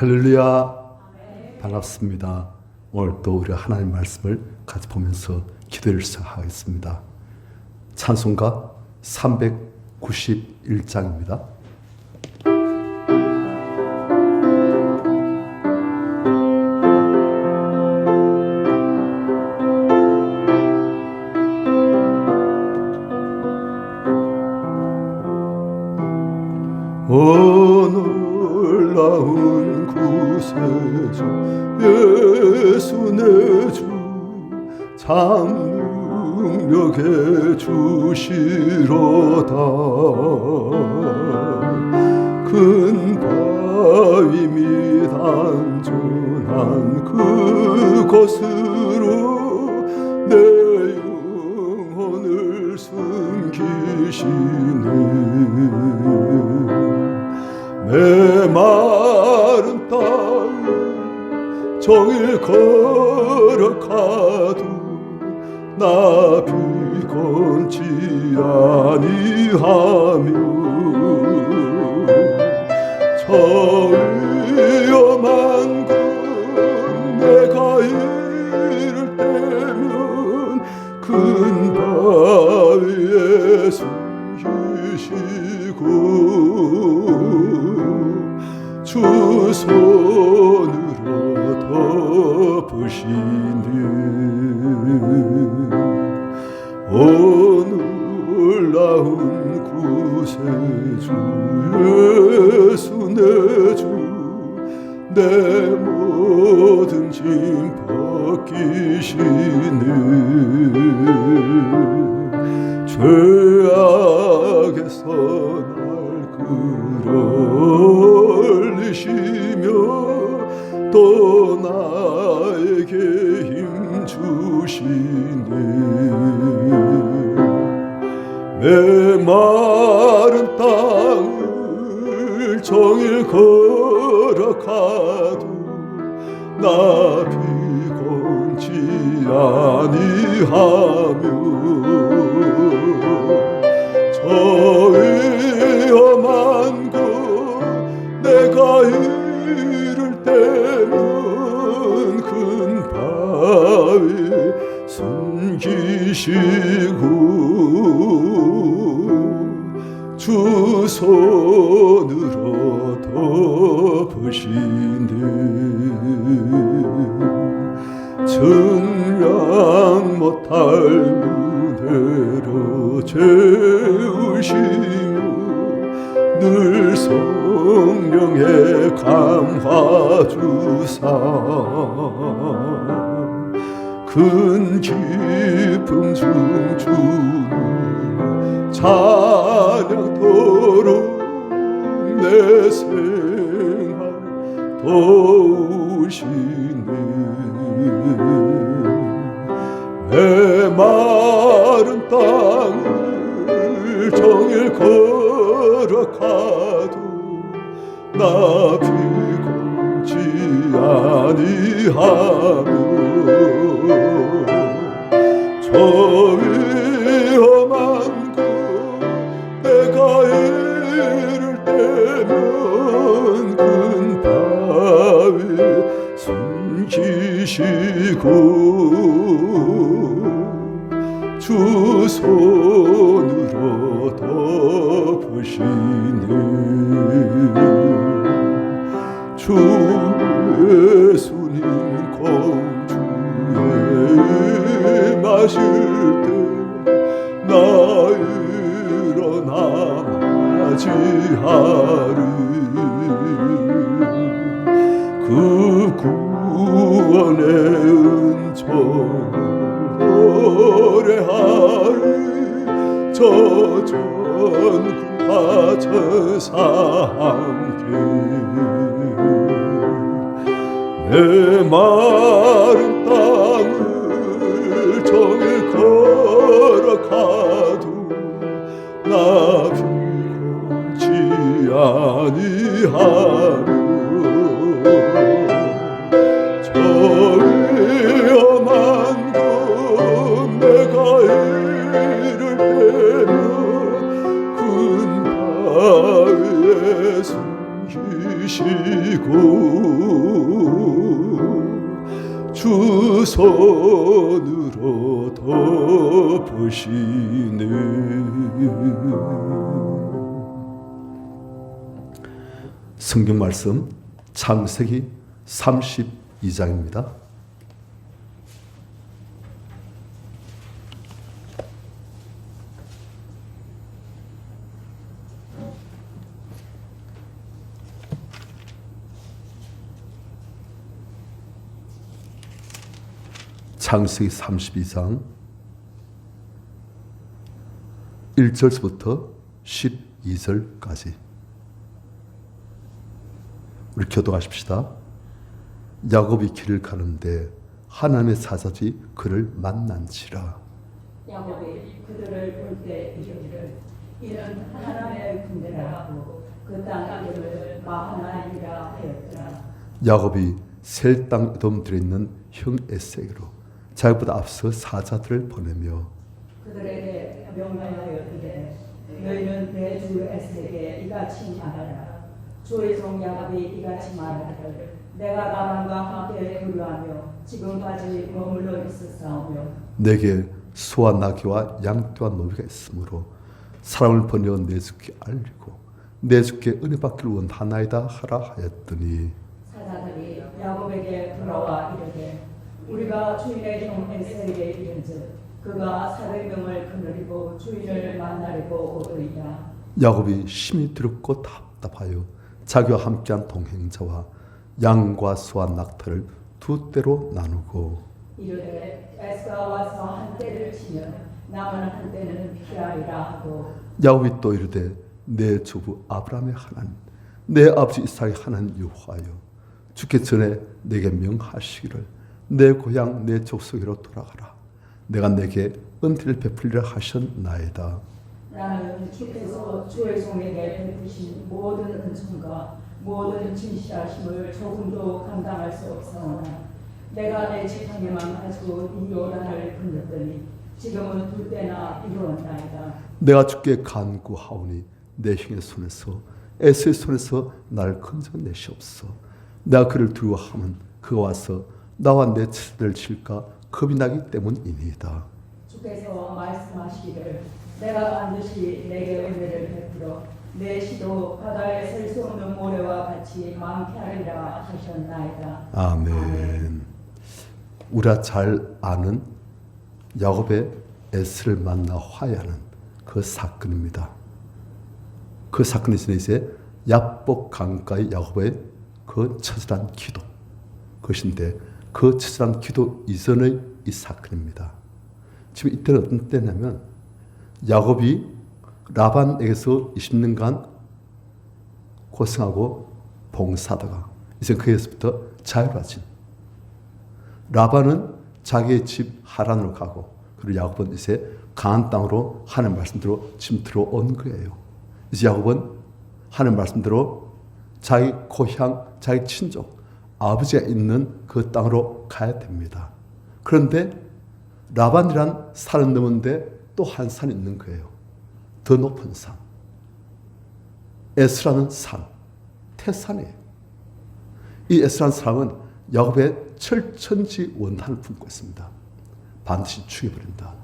할렐루야. 반갑습니다. 오늘 또 우리 하나님 말씀을 같이 보면서 기도를 시작하겠습니다. 찬송가 391장입니다. 놀라운 구세주 예수 내 주 참 능력의 주시로다. 큰 바위 및 안전한 그곳으로 내 영혼을 숨기시네. 메마른 땅 정일 걸어가도 나 비건치 아니하며 저 위험한 곳 내가 이를 때면 큰 바위에 숨기시고 주 손으로 덮으시니 놀라운 구세주 예수 내 주 내 모든 짐 벗기시니 죄악에서 날 끌어올리시며 또 나에게 힘 주시네. 메마른 땅을 정일 걸어가도 나 비건치 아니하며 저 위험한 곳 내가 이를 때면 큰 바위 숨기시고 주 손으로 덮으시네. 증량 못할 은혜로 채우시며 늘 성령의 감화 주사 큰 기쁨 중 주는 찬양토록 내 생활 도우시네. 메마른 땅을 정일 걸어가도 나 비건치 아니하며 저 위험한 곳 내가 이를 때면 큰 바위 숨기시고 주 손으로 덮으시네. 주 예수님 공주에 임하실 때 나 일어나 맞이하리. 그 구원의 은총을 노래하리. 저 전구와 천사 함께 메마른 땅을 정일 걸어가도 나 비건치 아니하며 저 위험한 곳 내가 이를 때면 큰 しく주 손으로 덮으시네. 성경 말씀 창세기 32장입니다. 창세기 32장 1절부터 12절까지 우리 교도하십시다. 야곱이 길을 가는데 하나님의 사자들이 그를 만난지라. 야곱이 그들을 볼 때 이르기를 이는 하나님의 군대라 하고 그 땅 이름을 마하나임이라 하였더라. 야곱이 셀 땅 에돔 들어있는 형 에세게로 자기보다 앞서 사자들을 보내며 그들에게 명령하여 이르되 너희는 내 주 에세게 이같이 말하라. 주의 종 야곱이 이같이 말하기를 내가 라반과 함께 교류하며 지금까지 머물러 있었사오며 내게 소와 나귀와 양떼와 노비가 있으므로 사람을 보내어 내 주께 알리고 내 주께 은혜 받기를 원하나이다 하라 하였더니 사자들이 야곱에게 돌아와 이르되 우리가 주인의 종 에세에게 이른즉 그가 400명을 거느리고 주인을 만나려고 오더이다. 야곱이 심히 두렵고 답답하여 자기와 함께한 동행자와 양과 소와 낙타를 두 떼로 나누고 이르되 에스가 와서 한 떼를 치면 남은 한 떼는 피하리라 하고 야곱이 또 이르되 내 조부 아브라함의 하나님 내 아버지 이삭의 하나님 여호와여 주께 전에 내게 명하시기를 내 고향 내 족속으로 돌아가라. 내가 내게 은혜를 베풀리라 하셨나이다. 나는 주께서 주의 종에게 베푸신 모든 은총과 모든 진실하심을 조금도 감당할 수 없사오나 내가 내 지팡이만 가지고 이 요단을 건넜더니 지금은 두 때나 이루었나이다. 내가 주께 간구하오니 내 형의 손에서 에서의 손에서 나를 건져내시옵소서. 내가 그를 두려워하면 그가 와서 나와 내 처자를 칠까 겁이 나기 때문이니이다. 주께서 말씀하시기를 내가 반드시 내게 은혜를 베풀어 내 시도 바다에 셀 수 없는 모래와 같이 많게 하리라 하셨나이다. 아멘. 우리가 잘 아는 야곱의 에스를 만나 화해하는 그 사건입니다. 그 사건이 이제 야복 강가의 야곱의 그 처절한 기도 그것인데 그 처절한 기도 이전의 이 사건입니다. 지금 이때는 어떤 때냐면 야곱이 라반에게서 20년간 고생하고 봉사하다가 이제 그에서부터 자유로워진 라반은 자기의 집 하란으로 가고 그리고 야곱은 이제 가나안 땅으로 하나님 말씀대로 지금 들어온 거예요. 이제 야곱은 하나님 말씀대로 자기 고향, 자기 친족, 아버지가 있는 그 땅으로 가야 됩니다. 그런데 라반이란 산은 넘은데 또 한 산이 있는 거예요. 더 높은 산. 에스라는 산, 태산이에요. 이 에스라는 사람은 야곱의 철천지 원한을 품고 있습니다. 반드시 죽여버린다.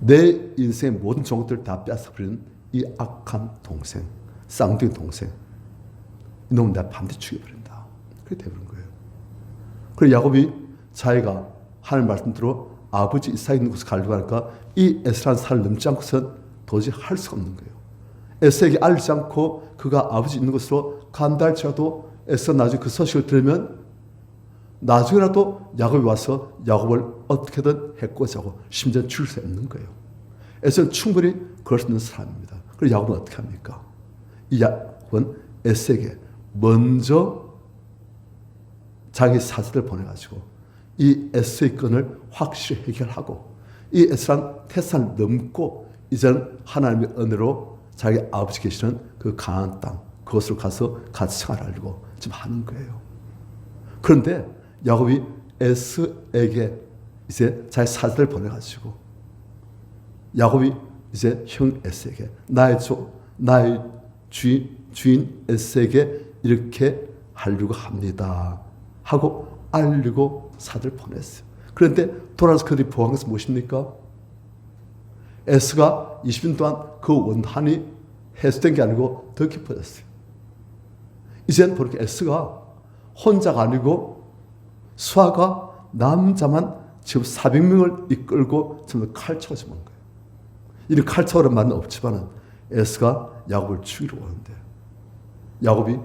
내 인생의 모든 종들을 다 뺏어버리는 이 악한 동생, 쌍둥이 동생. 이놈은 내가 반드시 죽여버린다. 그렇게 되어버린 거예요. 그래서 야곱이 자기가 하나님 말씀대로 아버지 이삭이 있는 곳을 가려고 하니까 이 에스라는 산을 넘지 않고선 도저히 할 수가 없는 거예요. 에스에게 알리지 않고 그가 아버지 있는 곳으로 간다 할지라도 에스가 나중에 그 소식을 들으면 나중에라도 야곱이 와서 야곱을 어떻게든 해코지 하고 심지어 죽일 수 있는 거예요. 에스는 충분히 그럴 수 있는 사람입니다. 그래서 야곱은 어떻게 합니까? 이 야곱은 에스에게 먼저 자기 사자를 보내가지고 이 에스의 건을 확실히 해결하고 이 에스란 태산을 넘고 이제는 하나님의 은혜로 자기 아버지 계시는 그 가나안 땅 그곳으로 가서 같이 생활하려고 지금 하는 거예요. 그런데 야곱이 에스에게 이제 자기 사자를 보내가지고 야곱이 이제 형 에스에게 나의 주인 에스에게 이렇게 하려고 합니다 하고 알리고 사자를 보냈어요. 그런데 돌아서 그들이 보한 것은 무엇입니까? 에스가 20년 동안 그 원한이 해소된 게 아니고 더 깊어졌어요. 이젠 그렇게 에스가 혼자가 아니고 수아가 남자만 지금 400명을 이끌고 전부 칼차고 지은 거예요. 이런 칼차오는 말은 없지만은 에스가 야곱을 죽이러 오는데 야곱이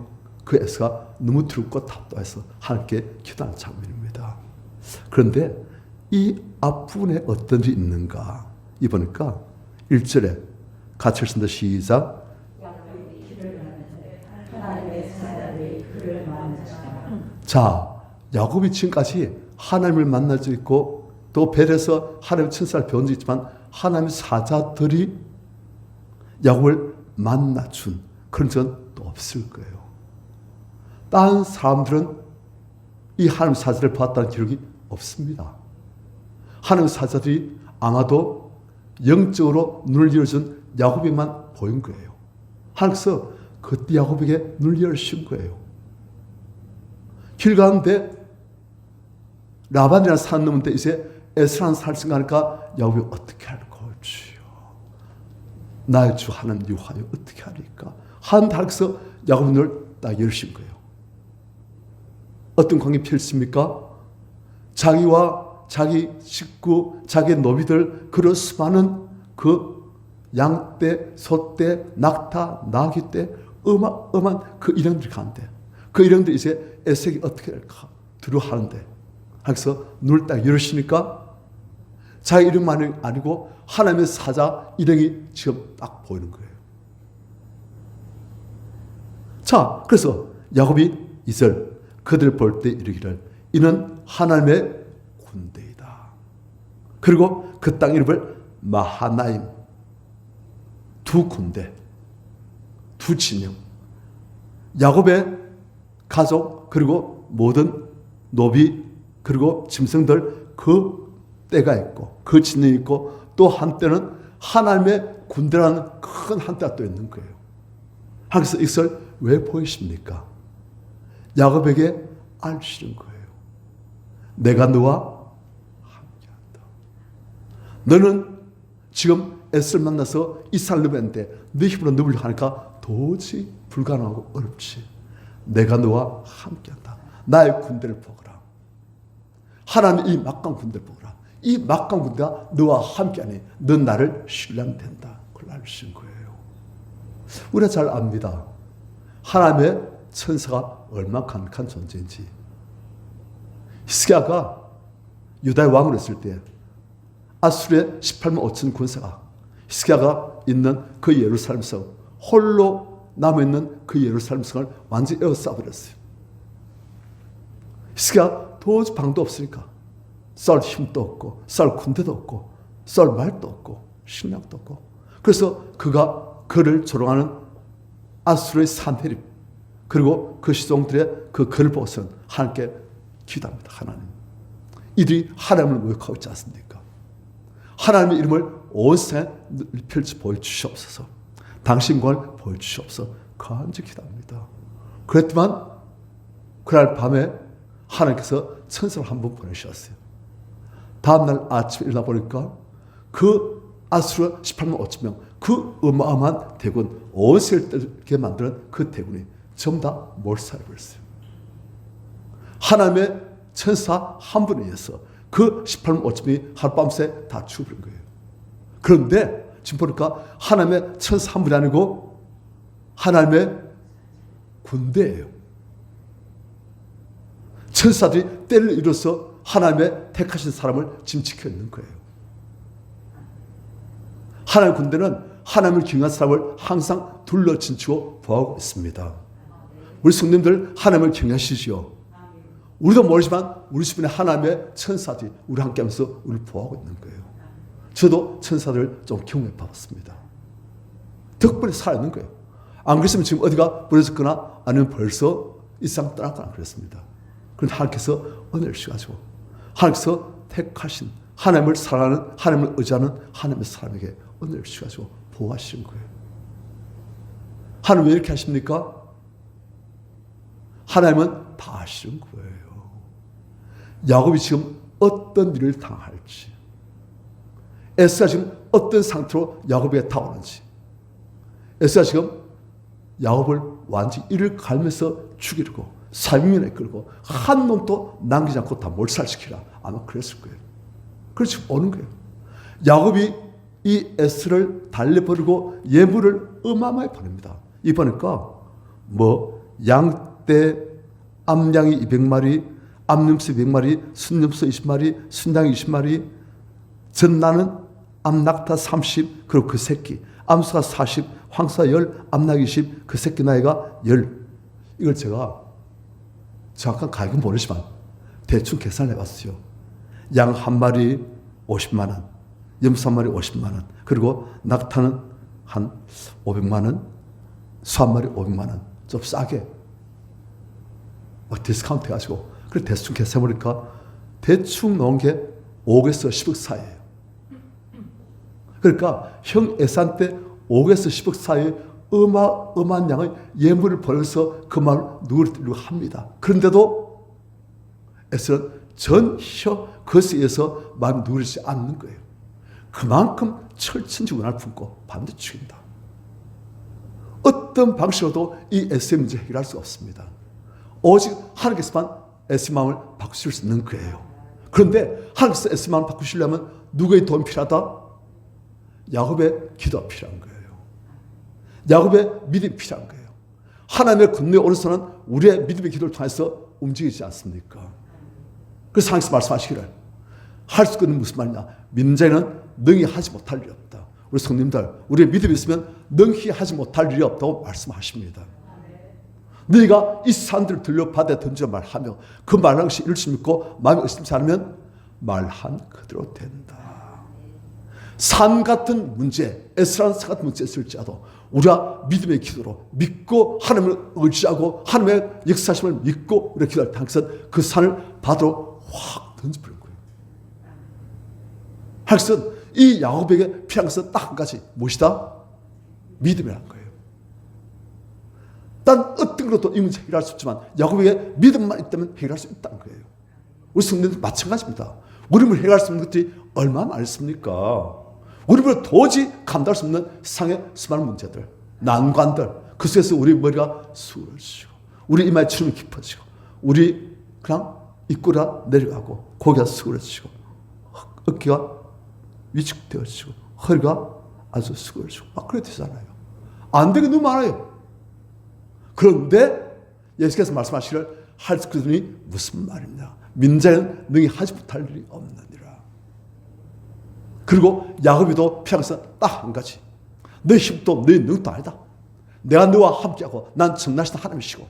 그 에스가 너무 두렵고 답답해서 하나님께 기도하는 장면입니다. 그런데 이 앞부분에 어떤 일이 있는가 이보니까 1절에 같이 읽습니다. 시작. 자, 야곱이 지금까지 하나님을 만날 수 있고 또 벨에서 하나님의 천사를 배운 적 있지만 하나님의 사자들이 야곱을 만나준 그런 적은 또 없을 거예요. 다른 사람들은 이 하나님의 사자를 봤다는 기록이 없습니다. 하나님의 사자들이 아마도 영적으로 눈을 열어준 야곱에만 보인 거예요. 하나님께서 그때 야곱에게 눈을 열으신 거예요. 길 가는데 라반이라는 산 넘는데 이제 에스라는 산을 생각하니까 야곱이 어떻게 할까 주여 나의 주 하나님 유하여 어떻게 하리까 하나님께서 야곱의 눈을 딱 열으신 거예요. 어떤 관계 펼칩니까? 자기와 자기 식구, 자기 노비들 그런 수많은 그 양떼, 소떼, 낙타, 나귀떼 어마어마한 그 일행들이 가는데 그 일행들이 이제 에색이 어떻게 될까 두려워하는데 그래서 눈을 딱 열으시니까 자기 이름만이 아니고 하나님의 사자 일행이 지금 딱 보이는 거예요. 자, 그래서 야곱이 2절 그들을 볼 때 이르기를 이는 하나님의 군대이다. 그리고 그 땅 이름을 마하나임 두 군대 두 진영 야곱의 가족 그리고 모든 노비 그리고 짐승들 그 때가 있고 그 진영이 있고 또 한때는 하나님의 군대라는 큰 한때가 또 있는 거예요. 그래서 이것을 왜 보이십니까? 야곱에게 알시는 거예요. 내가 너와 함께한다. 너는 지금 에스를 만나서 이 산을 넘었는데 네 힘으로 넘으려 하니까 도저히 불가능하고 어렵지. 내가 너와 함께한다. 나의 군대를 보거라. 하나님 이 막강 군대를 보거라. 이 막강 군대가 너와 함께하니 넌 나를 신뢰하면 된다. 그걸 알려주신 거예요. 우리가 잘 압니다. 하나님의 천사가 얼마나 강력한 존재인지. 히스기야가 유다의 왕으로 있을 때 아수르의 18만 5천 군사가 히스기야가 있는 그 예루살렘 성 홀로 남아있는 그 예루살렘 성을 완전히 에워싸버렸어요. 히스기야 도저히 방도 없으니까 싸울 힘도 없고 싸울 군대도 없고 싸울 말도 없고 식량도 없고 그래서 그가 그를 조롱하는 아수르의 산헤립 그리고 그 시종들의 그 글을 보고서는 하나님께 기도합니다. 하나님 이들이 하나님을 모욕하고 있지 않습니까? 하나님의 이름을 온 세상에 펼쳐 보여주시옵소서. 당신과 보여주시옵소서. 간절히 기도합니다. 그랬지만 그날 밤에 하나님께서 천사를 한 번 보내셨어요. 다음날 아침에 일어나 보니까 그 아수르 18만 5천 명 그 어마어마한 대군 온 세계를 떨게 만드는 그 대군이 전부 다 몰살해버렸어요. 하나님의 천사 한 분에 의해서 그 18만 5천 명이 하룻밤새 다 죽어버린 거예요. 그런데 지금 보니까 하나님의 천사 한 분이 아니고 하나님의 군대예요. 천사들이 때를 이뤄서 하나님의 택하신 사람을 지금 지켜 있는 거예요. 하나님의 군대는 하나님을 경외한 사람을 항상 둘러 진치고 보호하고 있습니다. 우리 성도님들 하나님을 경외하시지요. 우리도 모르지만 우리 주변에 하나님의 천사들이 우리 함께하면서 우리를 보호하고 있는 거예요. 저도 천사들을 좀 경외받았습니다. 덕분에 살아있는 거예요. 안 그랬으면 지금 어디가 부러졌거나 아니면 벌써 이 세상 떠났거나 그랬습니다. 그런데 하나님께서 은혜를 주셔가지고 하나님께서 택하신 하나님을 사랑하는 하나님을 의지하는 하나님의 사람에게 은혜를 주셔가지고 보호하시는 거예요. 하나님 왜 이렇게 하십니까? 하나님은 다 아시는 거예요. 야곱이 지금 어떤 일을 당할지, 에스가 지금 어떤 상태로 야곱에게 다오는지, 에스가 지금 야곱을 완전히 이를 갈면서 죽이려고 살면에 끌고 한 놈도 남기지 않고 다 몰살시키라. 아마 그랬을 거예요. 그래서 지금 오는 거예요. 야곱이 이 에스를 달래버리고 예물을 어마어마하게 보냅니다. 이보니까 양떼 암양이 200마리, 암염소 200마리, 순염소 20마리, 순양 20마리, 전나는 암낙타 30, 그리고 그 새끼, 암수가 40, 황사 10, 암낙 20, 그 새끼 나이가 10. 이걸 제가 정확한 가격은 모르지만 대충 계산을 해봤어요. 양 한 마리 50만 원, 염소 한 마리 50만 원, 그리고 낙타는 한 500만 원, 수 한 마리 500만 원, 좀 싸게 디스카운트 해가지고, 그래 대충 계산해보니까 대충 나온 게 5억에서 10억 사이에요. 그러니까 형 에사한테 5억에서 10억 사이에 어마어마한 양의 예물을 벌여서 그 마음을 누리려고 합니다. 그런데도 에사는 전혀 그것에 의해서 마음이 누리지 않는 거예요. 그만큼 철천지군을 품고 반드시 죽인다. 어떤 방식으로도 이 에스의 문제 해결할 수 없습니다. 오직 하나님께서만 에스의 마음을 바꾸실 수 있는 거예요. 그런데 하나님께서 에스의 마음을 바꾸시려면 누구의 도움이 필요하다? 야곱의 기도가 필요한 거예요. 야곱의 믿음이 필요한 거예요. 하나님의 권능의 오른손은 우리의 믿음의 기도를 통해서 움직이지 않습니까? 그래서 하나님께서 말씀하시기를, 할 수 있는 무슨 말이냐? 믿는 자에는 능히 하지 못할 일이 없다. 우리 성님들, 우리의 믿음이 있으면 능히 하지 못할 일이 없다고 말씀하십니다. 너희가 이 산들을 들려 바다에 던져 말하며 그 말한 것이 이룰 수 믿고 마음에 의심치 않으면 말한 그대로 된다. 산 같은 문제, 에스라는 산 같은 문제 있을지라도 우리가 믿음의 기도로 믿고 하나님을 의지하고 하나님의 역사심을 믿고 우리가 기도할 때 항상 그 산을 바다로 확 던져버린 거예요. 하여튼 이 야곱에게 필요한 것은 딱 한 가지, 무엇이다? 믿음이라는 거예요. 딴 어떤 것도 이 문제 해결할 수 없지만 야곱에게 믿음만 있다면 해결할 수 있다는 거예요. 우리 성도님들 마찬가지입니다. 우리를 해결할 수 있는 것들이 얼마나 많습니까? 우리를 도저히 감당할 수 없는 세상의 수많은 문제들, 난관들, 그 속에서 우리 머리가 수월해지고 우리 이마에 주름이 깊어지고 우리 그냥 입꼬리가 내려가고 고개가 수월해지고 어깨가 위축되어지고 허리가 아주 수월해지고 막 그래 되잖아요. 안 되게 너무 많아요. 그런데 예수께서 말씀하시기를, 할 수 있는 일이 무슨 말이냐? 민자는 능히 하지 못할 일이 없느니라. 그리고 야곱이도 필요한 것은 딱 한 가지, 너 힘도 너 능도 아니다. 내가 너와 함께하고 난 전능하신 하나님이시고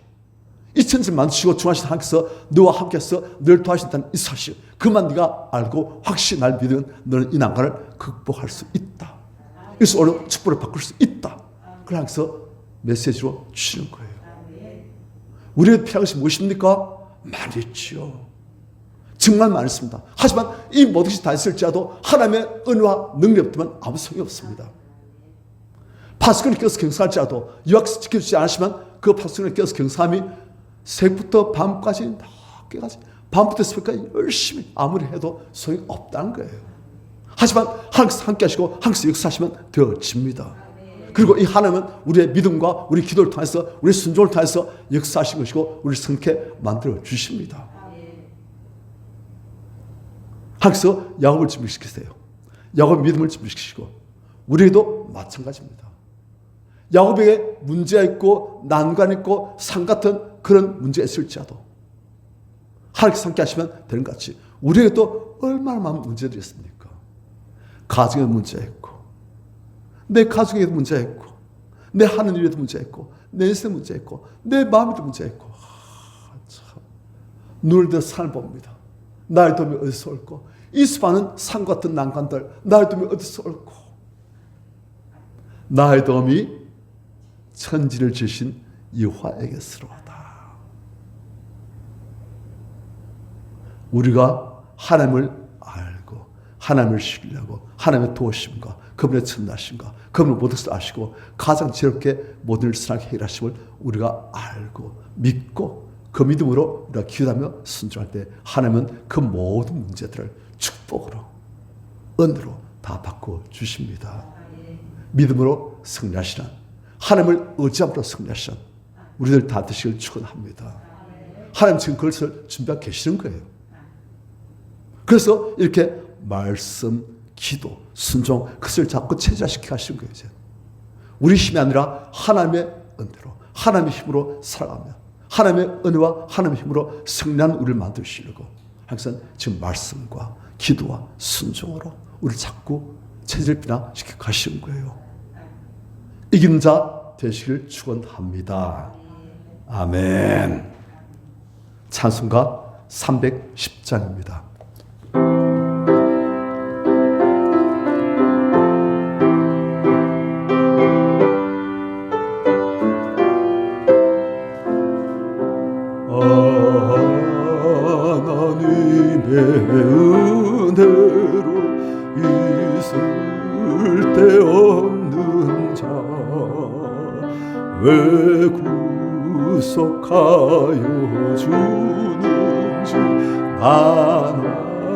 이 천지를 만드시고 중하신 하나님께서 너와 함께해서 너를 도와주신다는 이 사실, 그만 네가 알고 확실히 날 믿으면 너는 이 난관을 극복할 수 있다. 그래서 오늘 축복을 바꿀 수 있다. 그래서 메시지로 주시는 거예요. 우리에게 필요한 것이 무엇입니까? 많이 있지요. 정말 많습니다. 하지만 이 모든 것이 다 있을지라도 하나님의 은혜와 능력이 없다면 아무 소용이 없습니다. 파수꾼이 껴서 경사할지라도 유학서 지켜주지 않으시면 그 파수꾼이 껴서 경사함이 새벽부터 밤까지 다 깨가지, 밤부터 새벽까지 열심히 아무리 해도 소용이 없다는 거예요. 하지만 하나님께서 함께 하시고 하나님께서 역사하시면 되어집니다. 그리고 이 하나님은 우리의 믿음과 우리 기도를 통해서 우리 순종을 통해서 역사하신 것이고 우리를 성케 만들어 주십니다. 하나님께서 야곱을 준비시키세요. 야곱 믿음을 준비시키시고 우리에게도 마찬가지입니다. 야곱에게 문제가 있고 난관이 있고 산 같은 그런 문제가 있을지라도 하나님께서 함께 하시면 되는 것 같이 우리에게도 얼마나 많은 문제들이 있습니까? 가정에 문제가 있고 내 가족에도 문제가 있고 내 하는 일에도 문제가 있고 내 인생에 문제가 있고 내 마음에도 문제가 있고 참 눈을 들어 산을 봅니다. 나의 도움이 어디서 올고 이 수많은 산 같은 난관들 나의 도움이 어디서 올고 나의 도움이 천지를 지으신 여호와에게서로다. 우리가 하나님을 알고 하나님을 신뢰하고 하나님의 도우심과 그분의 천나심과 그분의 모든 것을 아시고 가장 지혜롭게 모든 일을 선하게 해결하심을 우리가 알고 믿고 그 믿음으로 우리가 기도하며 순종할 때 하나님은 그 모든 문제들을 축복으로 은혜로 다 바꿔 주십니다. 믿음으로 승리하시는, 하나님을 의지함으로 승리하시는 우리들 다 되시길 축원합니다. 하나님 지금 그것을 준비하고 계시는 거예요. 그래서 이렇게 말씀, 기도, 순종, 그것을 자꾸 체자시켜 하시는 거예요. 이제. 우리 힘이 아니라 하나님의 은혜로, 하나님의 힘으로 살아가며 하나님의 은혜와 하나님의 힘으로 승리하는 우리를 만드시려고 항상 지금 말씀과 기도와 순종으로 우리를 자꾸 체질 변화시켜 가시는 거예요. 이기는 자 되시길 축원합니다. 아멘. 찬송가 310장입니다. 하나님의 은혜로 있을 데 없는 자 왜 구속하여 주는지 난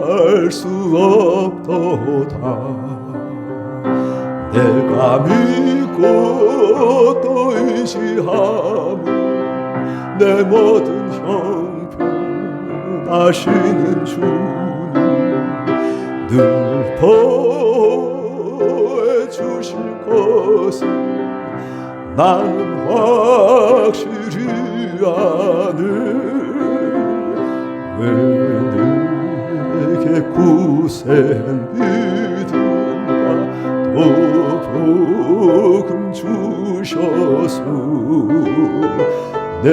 알 수 없도다. 내가 믿고 또 의지함은 내 모든 형편하시는 주는 늘 보호해 주실 것을 나는 확실히 아네. 왜 내게 구센 믿음과 또 복음 주셔서 내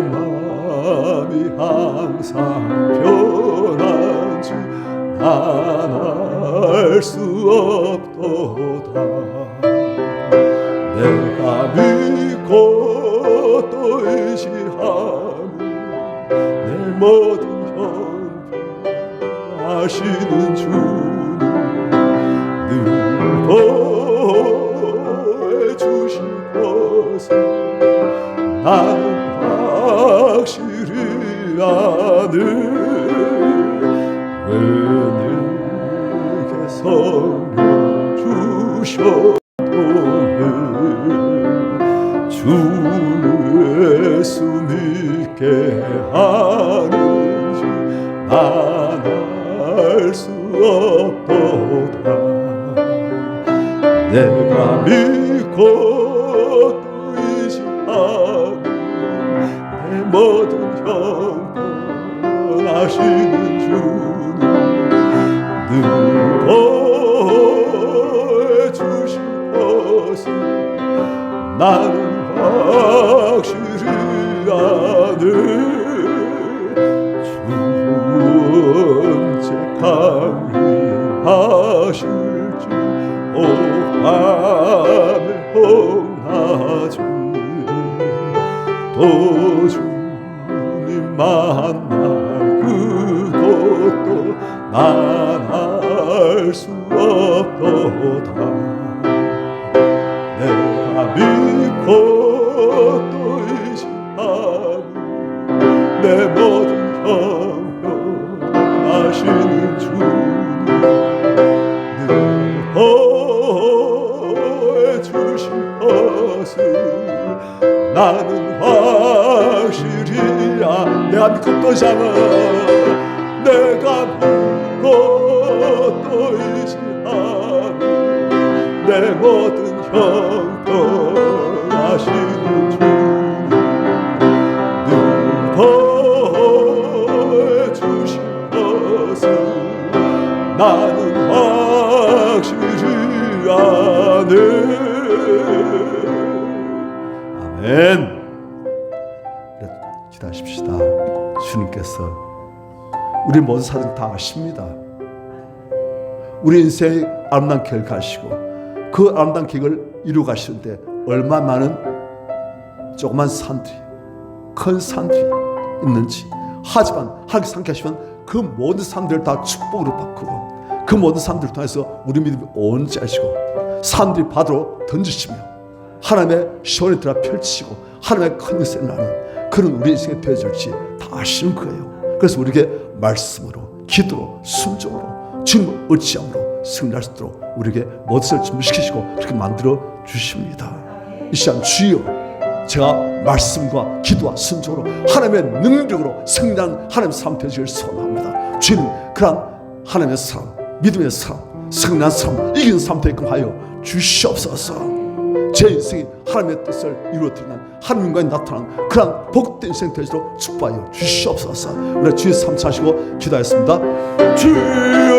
마음이 항상 변한지 난 알 수 없도다. 내가 믿고 또 의지하는 내 모든 형편하시는 주는 늘 보호해 주실 것을 나는 확실히 아네. 왜 내게 성령 주셨도면 주 예수 믿게 하는지 난 알 수 없도다. 내가 믿고 또 의지하는 내 모든 형편하시는 주는 늘 보호해 주실 것을 나는 확실히 아네. 주 언제 강림하실지 오 밤에 홍하죠. 또 주님 만날 그것도 난 알 수 없도다. 내가 믿고 또 의지하는 내 모든 형편하시는 주는 늘 보호해 주실 것을 나는 확실히 내가 믿고 또 의지하는 내가 믿고 또 의지하는 내 모든 형편하시는 주는 늘 보호해 주실 것을 나는 확실히 아네. 아멘. 기도하십시다. 주님께서 우리 모든 사정 다 아십니다. 우리 인생의 아름다운 길을 가시고 그 아름다운 길을 이루어 가시는데 얼마나 많은 조그만 산들이 큰 산들이 있는지, 하지만 하나님께서 함께 하시면 그 모든 산들을 다 축복으로 바꾸고 그 모든 산들을 통해서 우리 믿음이 온지 아시고 산들이 바다로 던지시며 하나님의 시온의 들어 펼치고 하나님의 큰 것을 나는 그런 우리 인생이 되어질지 다 아시는 거예요. 그래서 우리에게 말씀으로, 기도로, 순종으로, 주님을 의지함으로 승리할 수 있도록 우리에게 모든 것을 준비시키시고 그렇게 만들어 주십니다. 이 시간 주여, 제가 말씀과 기도와 순종으로 하나님의 능력으로 승리하는 하나님의 삶 되시길 소원합니다. 주님, 그런 하나님의 사람, 믿음의 사람, 승리한 사람, 이기는 삶 되게끔 하여 주시옵소서. 제 인생이 하나님의 뜻을 이루어드리는 하나님과의 나타나는 그런 복된 인생 되시도록 축복하여 주시옵소서. 우리 주의 삶 사시고 기도하였습니다. 주여